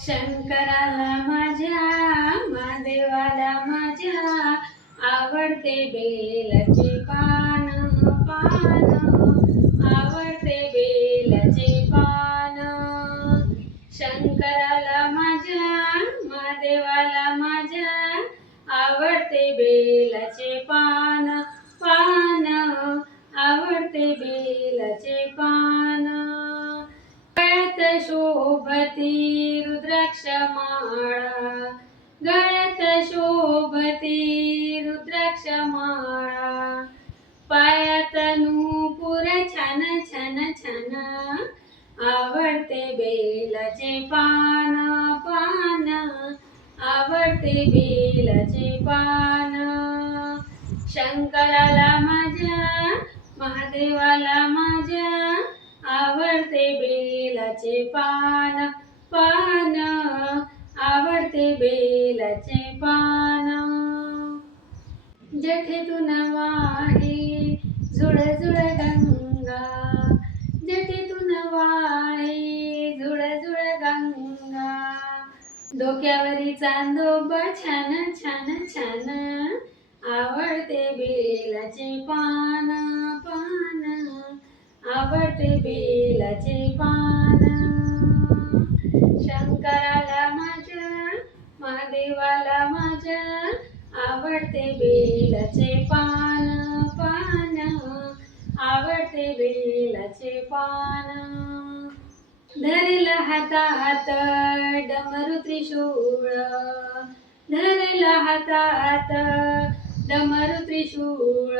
शंकराला माझ्या महादेवाला माझ्या आवडते बेलाचे पान पान आवडते बेलाचे पान शंकराला माझ्या महादेवाला माझ्या आवडते बेलाचे पान पान आवडते बेलाचे पान गळ्यात शोभती रुद्राक्ष माळा गळ्यात शोभती रुद्राक्ष माळा पायात नूपुर छान छान छान आवडते बेलाचे पान पान आवडते बेलाचे पान शंकराला माझ्या महादेवाला माझ्या आवडते बेलाचे पान पान आवडते बेलाचे पान जठेतून वाहे झुळ झुळ गंगा जठेतून वाहे झुळ झुळ गंगा डोक्यावरी चांदोबा छान छान छान आवडते बेलाचे पान पान आवडते बेलाचे पान शंकराला माझ्या महादेवाला माझ्या आवडते बेलाचे पान पान आवडते बेलाचे पान धरला हातात डमरू त्रिशूळ धरला हातात डमरू त्रिशूळ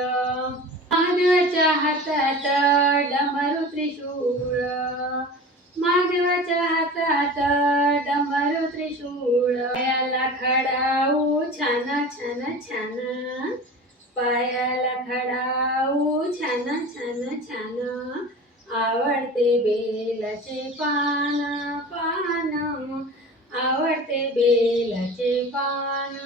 महादेवाच्या हातात डमरू त्रिशूळ महादेवाच्या हातात डमरू त्रिशूळ पायाला खडाऊ छान छान छान पायाला खडाऊ छान छान छान आवडते बेलाचे पान पान आवडते बेलाचे पान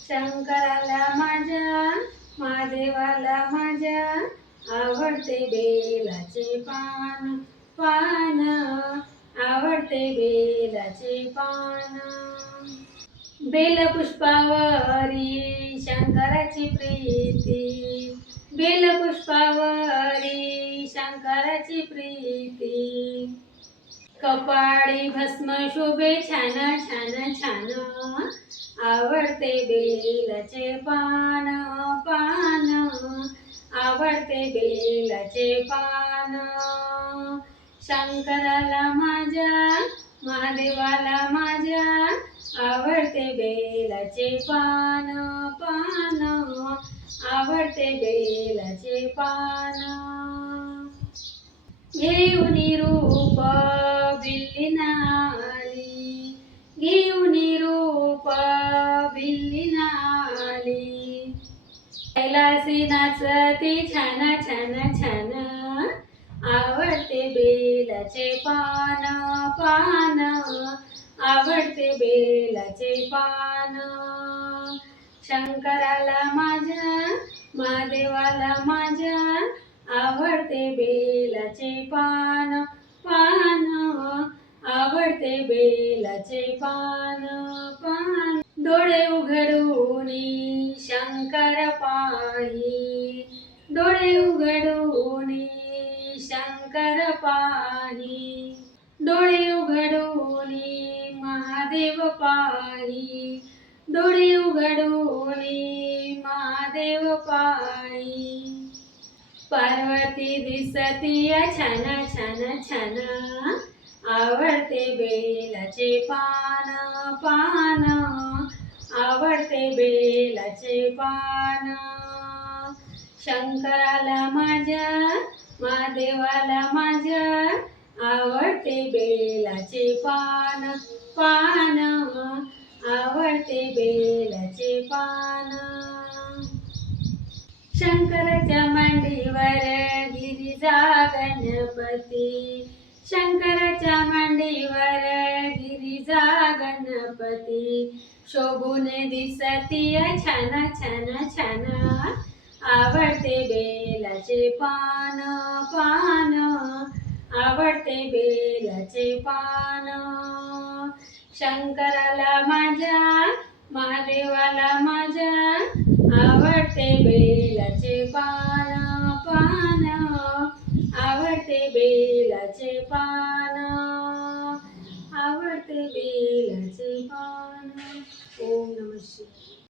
शंकराला माझ्या महादेवाला माझ्या आवडते बेलाचे पान पान आवडते बेलाचे पान बेलपुष्पावरी शंकराची प्रीती बेलपुष्पावरी शंकराची प्रीती कपाळी भस्म शोभे छान छान छान आवडते बेलाचे पान पान आवडते बेलाचे पान शंकराला माझ्या महादेवाला माझ्या आवडते बेलाचे पान पान आवडते बेलाचे पान घेऊनी रूप बिल्लीनाली घेऊनी रूप बिल्लीनाली कैलासी नाचती छान छान छान आवडते बेलाचे पान पान आवडते बेलाचे पान शंकराला माझ्या महादेवाला माझ्या आवडते बेलाचे पान पान आवडते बेलाचे पान पान डोळे उघडूनी शंकर पाही डोळे उघडूनी शंकर पाही डोळे उघडूनी महादेव पाही डोळे उघडूनी महादेव पाही पार्वती दिसती छान छान छान आवडते बेलाचे पान पान आवडते बेलाचे पान शंकराला माझ्या महादेवाला माझ्या आवडते बेलाचे पान पान आवडते बेलाचे पान शंकराच्या मांडीवर गिरिजा गणपती शंकराच्या मांडीवर गिरिजा गणपती शोभून दिसती छान छान छान आवडते बेलाचे पान पान आवडते बेलाचे पान शंकराला माझ्या महादेवाला माझ्या आवडते बेलाचे पान पान आवडते बेलाचे पान